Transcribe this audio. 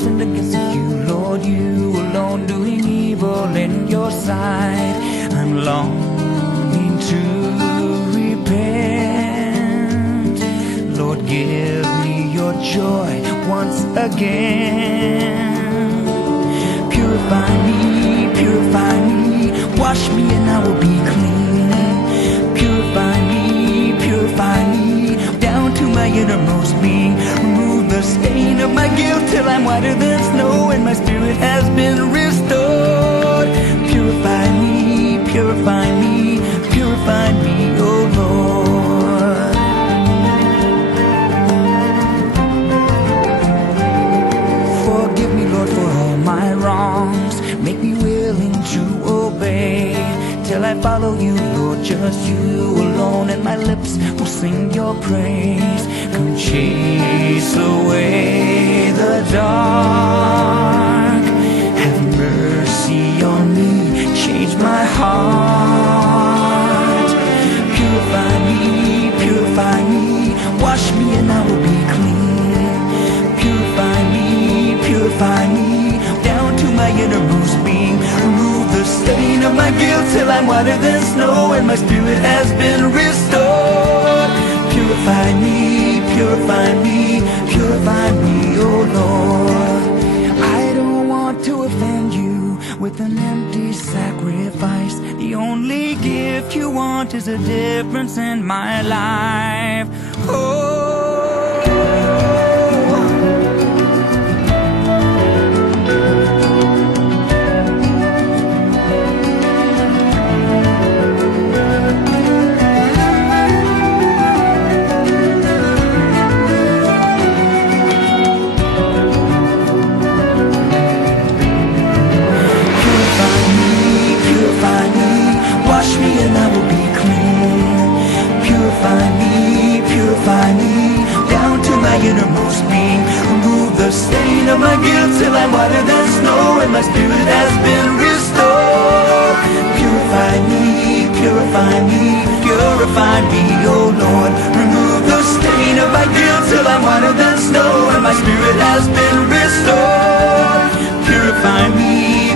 sinned against you, Lord, you alone, doing evil in your sight. I'm longing to repent. Lord, give me your joy once again. Purify me, wash me and I will be clean. Purify me, down to my innermost being. Remove the stain of my guilt till I'm whiter than snow and my spirit has been restored. Purify me, oh Lord. Forgive me, Lord, for all my wrongs. Make me willing to obey till I follow you, Lord, just you alone, and my lips will sing your praise. Come chase away the dark, have mercy on me, change my heart. Purify me, wash me and I will be clean. Purify me, down to my innermost being. Remove the stain of my guilt till I'm whiter than snow and my spirit has been restored. Purify me, oh Lord. I don't want to offend you with an empty sacrifice. The only gift you want is a difference in my life. Oh, wash me and I will be clean. Purify me, down to my innermost being. Remove the stain of my guilt till I'm whiter than snow and my spirit has been restored. Purify me, oh Lord. Remove the stain of my guilt till I'm whiter than snow and my spirit has been restored. Purify me,